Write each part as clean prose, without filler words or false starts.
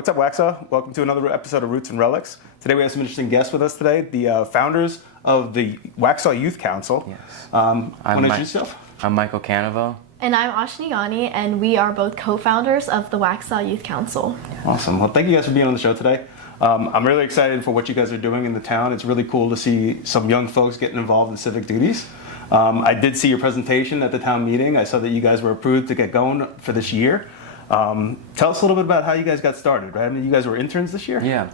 what's up, Waxhaw? Welcome to another episode of Roots and Relics. Today we have some interesting guests with us today, the founders of the Waxhaw Youth Council. Yes. Want to introduce yourself? I'm Michael Cannava. And I'm Aashni Ganni, and we are both co-founders of the Waxhaw Youth Council. Awesome. Well, thank you guys for being on the show today. I'm really excited for what you guys are doing in the town. It's really cool to see some young folks getting involved in civic duties. I did see your presentation at the town meeting. I saw that you guys were approved to get going for this year. Tell us a little bit about how you guys got started, right? I mean, you guys were interns this year? Yeah.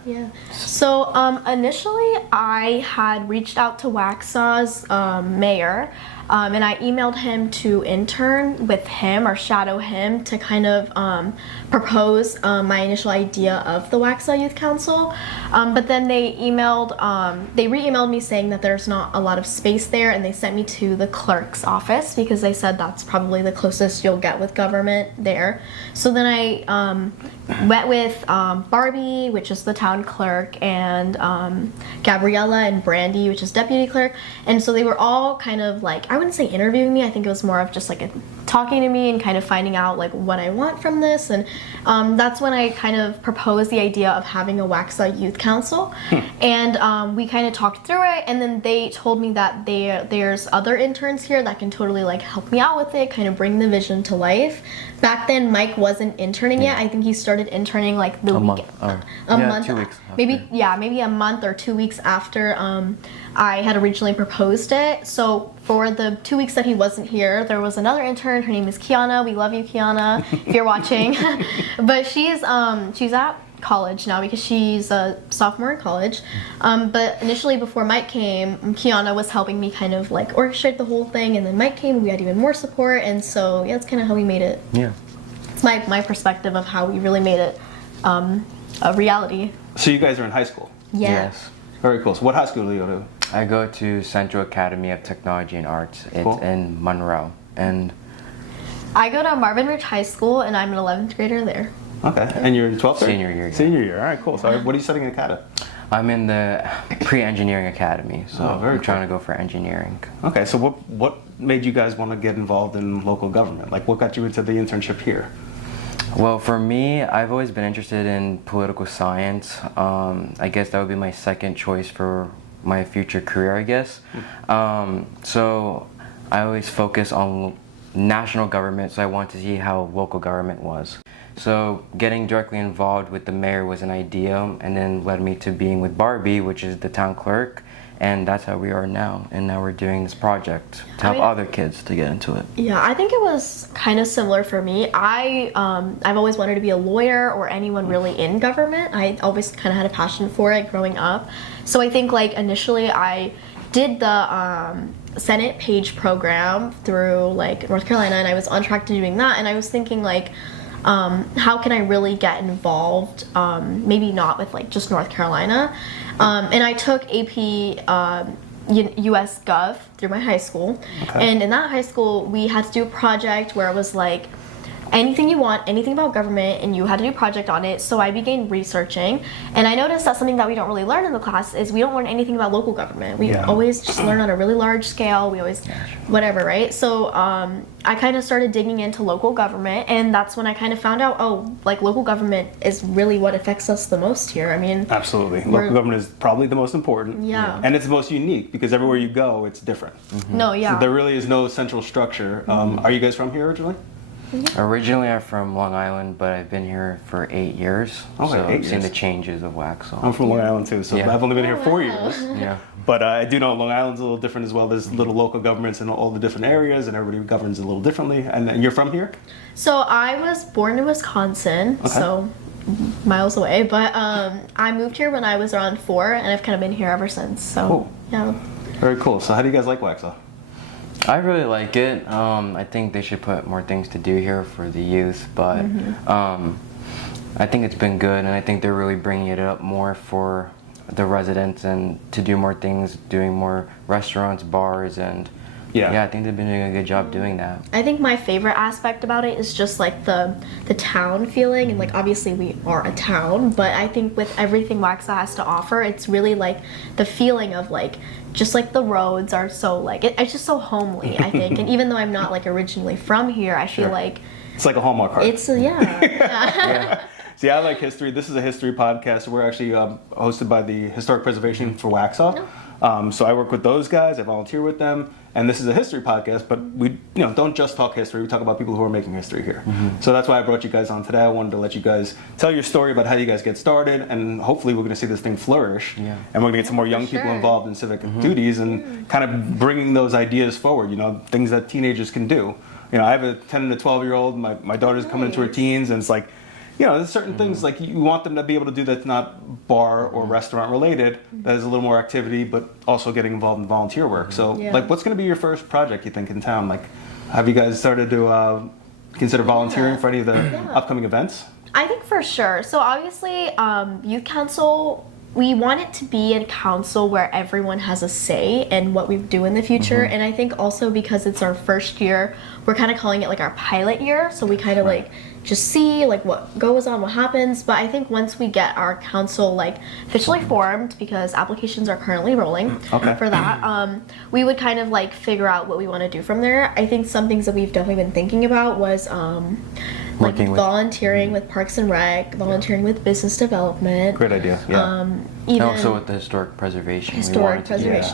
So initially I had reached out to Waxhaw's mayor, and I emailed him to intern with him or shadow him to kind of propose my initial idea of the Waxhaw Youth Council. But then they re-emailed me saying that there's not a lot of space there, and they sent me to the clerk's office because they said that's probably the closest you'll get with government there. So then I met with Barbie, which is the town clerk, and Gabriella and Brandy, which is deputy clerk. And so they were all kind of like, I wouldn't say interviewing me, I think it was more of just like talking to me and kind of finding out like what I want from this. And that's when I kind of proposed the idea of having a Waxhaw Youth Council. And we kind of talked through it, and then they told me that there's other interns here that can totally like help me out with it, kind of bring the vision to life. Back then Mike wasn't interning yet. I think he started interning like the week, a month, 2 weeks after. maybe a month or 2 weeks after I had originally proposed it. So for the 2 weeks that he wasn't here, there was another intern. Her name is Kiana. We love you, Kiana, if you're watching. But she's at college now because she's a sophomore in college. But initially, before Mike came, Kiana was helping me kind of like orchestrate the whole thing, and then Mike came and we had even more support, and so yeah, that's kind of how we made it. Yeah. It's my perspective of how we really made it a reality. So you guys are in high school? Yeah. Yes. Very cool. So what high school do you go to? I go to Central Academy of Technology and Arts. Cool. It's in Monroe. And I go to Marvin Ridge High School, and I'm an 11th grader there. Okay. And you're in 12th grade? Senior year. Yeah. Senior year. All right, cool. So what are you studying at CATA? I'm in the pre-engineering academy, so very I'm trying to go for engineering. Okay, so what made you guys want to get involved in local government? Like, what got you into the internship here? Well, for me, I've always been interested in political science. I guess that would be my second choice for my future career, I guess. So I always focus on national government, so I wanted to see how local government was. So getting directly involved with the mayor was an idea, and then led me to being with Barbie, which is the town clerk, and that's how we are now. And now we're doing this project to help other kids to get into it. Yeah, I think it was kind of similar for me. I've always wanted to be a lawyer or anyone really in government. I always kind of had a passion for it growing up. So I think like initially I did the Senate page program through like North Carolina, and I was on track to doing that, and I was thinking like, how can I really get involved, maybe not with like just North Carolina, and I took AP US Gov through my high school. Okay. And in that high school we had to do a project where it was like anything you want, anything about government, and you had to do a project on it. So I began researching, and I noticed that something that we don't really learn in the class is we don't learn anything about local government. We always just learn on a really large scale. We always whatever, right? So I kind of started digging into local government, and that's when I kind of found out, oh, like local government is really what affects us the most here. I mean, absolutely, local government is probably the most important. Yeah. And it's the most unique because everywhere you go, it's different. No, yeah. So there really is no central structure. Are you guys from here originally? Originally, I'm from Long Island, but I've been here for 8 years. Okay, so 8 I've seen years. the changes of Waxhaw. I'm from Long Island too, so I've only been here 4 years. Yeah. But I do know Long Island's a little different as well. There's little local governments in all the different areas, and everybody governs a little differently. And you're from here? So I was born in Wisconsin, so miles away. But I moved here when I was around 4, and I've kind of been here ever since. So yeah. Very cool. So how do you guys like Waxhaw? I really like it. I think they should put more things to do here for the youth, but I think it's been good, and I think they're really bringing it up more for the residents and to do more things, doing more restaurants, bars, and yeah, I think they've been doing a good job doing that. I think my favorite aspect about it is just like the town feeling, and like obviously we are a town, but I think with everything Waxhaw has to offer, it's really like the feeling of like just like the roads are so like it's just so homely, I think. And even though I'm not like originally from here, I feel like it's like a Hallmark card. It's yeah. See, I like history. This is a history podcast. So we're actually hosted by the Historic Preservation for Waxhaw. So I work with those guys. I volunteer with them, and this is a history podcast. But we, don't just talk history. We talk about people who are making history here. So that's why I brought you guys on today. I wanted to let you guys tell your story about how you guys get started, and hopefully we're going to see this thing flourish. Yeah. And we're going to get some more young people involved in civic duties and kind of bringing those ideas forward. Things that teenagers can do. I have a 10 and a 12-year-old. My daughter's coming into her teens, and it's like, there's certain things like you want them to be able to do that's not bar or restaurant related, that is a little more activity, but also getting involved in volunteer work. So, what's going to be your first project, you think, in town? Like, have you guys started to consider volunteering for any of the upcoming events? I think for sure. So obviously, youth council, we want it to be a council where everyone has a say in what we do in the future. And I think also because it's our first year, we're kind of calling it like our pilot year. So we kind of like just see like what goes on, what happens. But I think once we get our council like officially formed, because applications are currently rolling for that, we would kind of like figure out what we want to do from there. I think some things that we've definitely been thinking about was like volunteering with Parks and Rec, volunteering with business development. Great idea. Yeah. Even also with the Historic Preservation.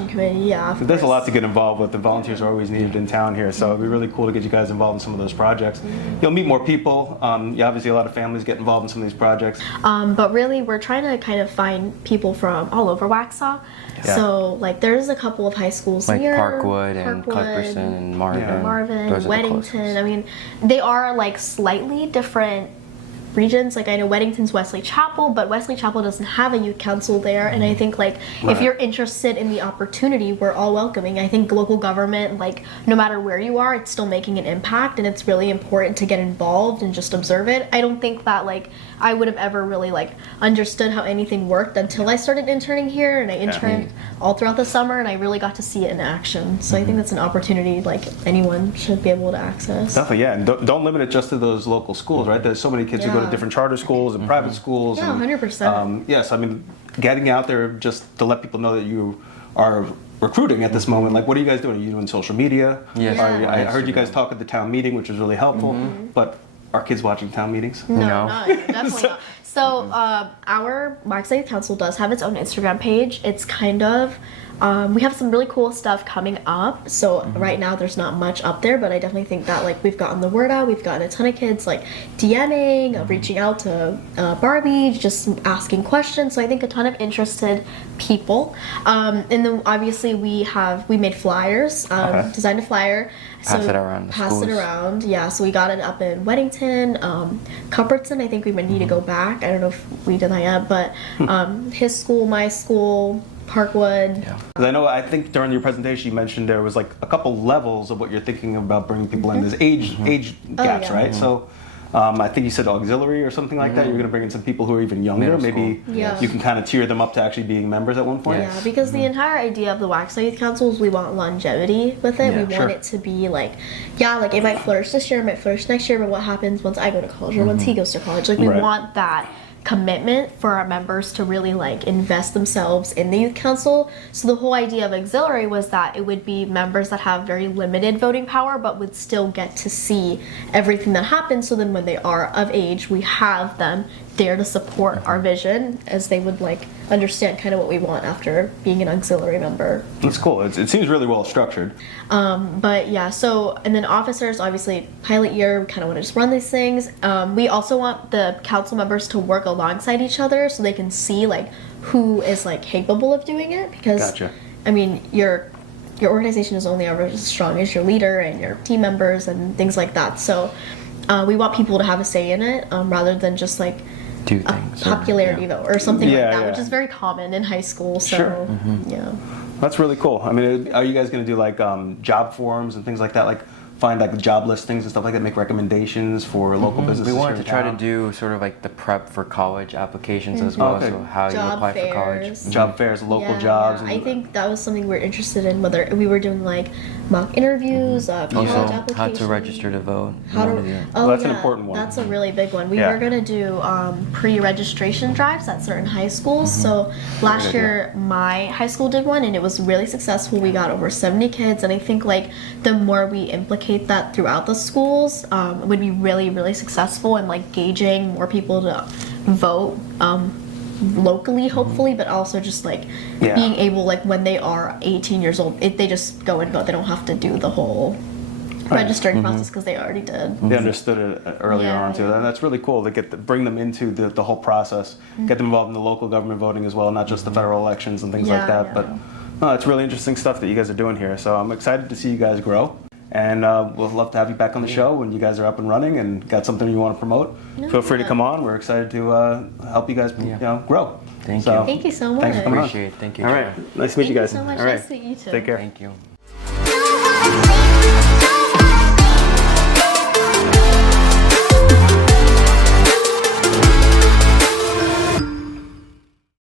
Committee. Yeah. There's a lot to get involved with. The volunteers are always needed in town here, so it'd be really cool to get you guys involved in some of those projects. You'll meet more people. Obviously, a lot of families get involved in some of these projects. But really, we're trying to kind of find people from all over Waxhaw. Yeah. So, like, there's a couple of high schools like here. Parkwood and Cuthbertson and Marvin. Weddington. I mean, they are like slightly different regions. Like I know Weddington's Wesley Chapel, but Wesley Chapel doesn't have a youth council there. And I think like if you're interested in the opportunity, we're all welcoming. I think local government, like no matter where you are, it's still making an impact, and it's really important to get involved and just observe it. I don't think that like I would have ever really like understood how anything worked until I started interning here, and I interned all throughout the summer, and I really got to see it in action. So I think that's an opportunity like anyone should be able to access. Definitely, yeah. And don't limit it just to those local schools, right? There's so many kids who go to different charter schools and private schools. Yeah, 100%. Yes, I mean, getting out there just to let people know that you are recruiting at this moment. Like, what are you guys doing? Are you doing social media? Yes. I heard you guys talk at the town meeting, which was really helpful. But are kids watching town meetings? No. Definitely not. So our Waxhaw Youth Council does have its own Instagram page. It's kind of we have some really cool stuff coming up. So right now there's not much up there, but I definitely think that like we've gotten the word out. We've gotten a ton of kids like DMing, reaching out to Barbie, just asking questions. So I think a ton of interested people. And then obviously we made flyers, designed a flyer. Pass it around the schools. Pass it around, yeah. So we got it up in Weddington, Cuthbertson. I think we might need to go back. I don't know if we did that yet, but his school, my school, Parkwood. Yeah. Because I think during your presentation you mentioned there was like a couple levels of what you're thinking about bringing people in. There's age gaps, right? So I think you said auxiliary or something like that. You're going to bring in some people who are even younger. Maybe you can kind of tier them up to actually being members at one point. Yeah, because the entire idea of the Waxhaw Youth Council is we want longevity with it. We want it to be like, like it might flourish this year, it might flourish next year, but what happens once I go to college or once he goes to college? Like we want that commitment for our members to really like invest themselves in the youth council. So the whole idea of auxiliary was that it would be members that have very limited voting power but would still get to see everything that happens, so then when they are of age we have them there to support our vision, as they would like understand kind of what we want after being an auxiliary member. That's cool. It seems really well structured. But yeah, so, and then officers, obviously pilot year, we kind of want to just run these things. We also want the council members to work alongside each other so they can see like who is like capable of doing it, because I mean your organization is only ever as strong as your leader and your team members and things like that. So we want people to have a say in it, rather than just like do things popularity vote or something like that, which is very common in high school. So that's really cool. I mean, are you guys going to do like job forums and things like that, like find like job listings and stuff like that, make recommendations for local businesses? We wanted to try to do sort of like the prep for college applications as well, so how you apply for college. Job fairs, local jobs. I think that was something we're interested in, whether we were doing like mock interviews, college applications. How to register to vote. That's an important one. That's a really big one. We were going to do pre-registration drives at certain high schools. So last year my high school did one and it was really successful. We got over 70 kids, and I think like the more we implicate that throughout the schools would be really, really successful in like gauging more people to vote locally, hopefully, but also just like Yeah. being able, like when they are 18 years old, they just go and vote. They don't have to do the whole registering process because they already did. They understood it earlier Yeah, on too, yeah. and that's really cool to bring them into the whole process, get them involved in the local government voting as well, not just the federal elections and things like Yeah, that. yeah. But no, it's really interesting stuff that you guys are doing here. So I'm excited to see you guys grow, and we'll love to have you back on the show when you guys are up and running and got something you want to promote. Feel free to come on. We're excited to help you guys, grow. Thank So, you. Thank you so much. Thanks for coming on. Appreciate it. Thank you. All right, nice to meet you guys. Thank you so much. All right, Nice to meet you too. take care. Thank you.